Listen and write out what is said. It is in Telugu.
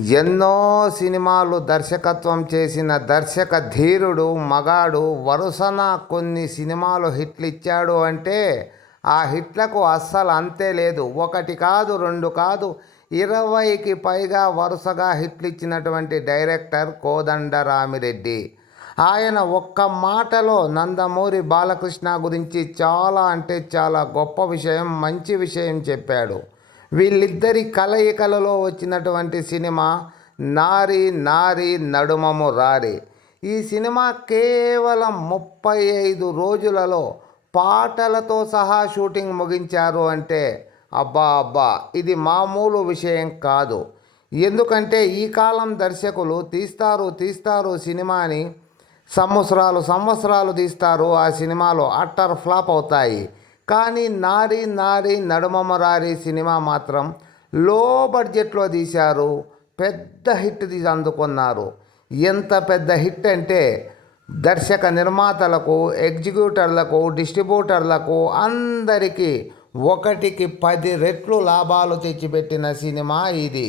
ఎన్నో సినిమాలు దర్శకత్వం చేసిన దర్శక ధీరుడు మగాడు వరుసన కొన్ని సినిమాలు హిట్లు ఇచ్చాడు అంటే ఆ హిట్లకు అస్సలు అంతే లేదు. ఒకటి కాదు రెండు కాదు ఇరవైకి పైగా వరుసగా హిట్లు ఇచ్చినటువంటి డైరెక్టర్ కోదండరామిరెడ్డి. ఆయన ఒక్క మాటలో నందమూరి బాలకృష్ణ గురించి చాలా అంటే చాలా గొప్ప విషయం మంచి విషయం చెప్పాడు. వీళ్ళిద్దరి కలయికలలో వచ్చినటువంటి సినిమా నారి నారి నడుమము రారి. ఈ సినిమా కేవలం ముప్పై ఐదు రోజులలో పాటలతో సహా షూటింగ్ ముగించారు అంటే అబ్బా అబ్బా ఇది మామూలు విషయం కాదు. ఎందుకంటే ఈ కాలం దర్శకులు తీస్తారు తీస్తారు సినిమాని సంవత్సరాలు సంవత్సరాలు తీస్తారు ఆ సినిమాలు అట్టర్ ఫ్లాప్ అవుతాయి. కానీ నారి నారి నడుమమరారి సినిమా మాత్రం లో బడ్జెట్లో తీశారు. పెద్ద హిట్ తీసి అందుకున్నారు. ఎంత పెద్ద హిట్ అంటే దర్శక నిర్మాతలకు ఎగ్జిక్యూటర్లకు డిస్ట్రిబ్యూటర్లకు అందరికీ ఒకటికి పది రెట్లు లాభాలు తెచ్చిపెట్టిన సినిమా ఇది.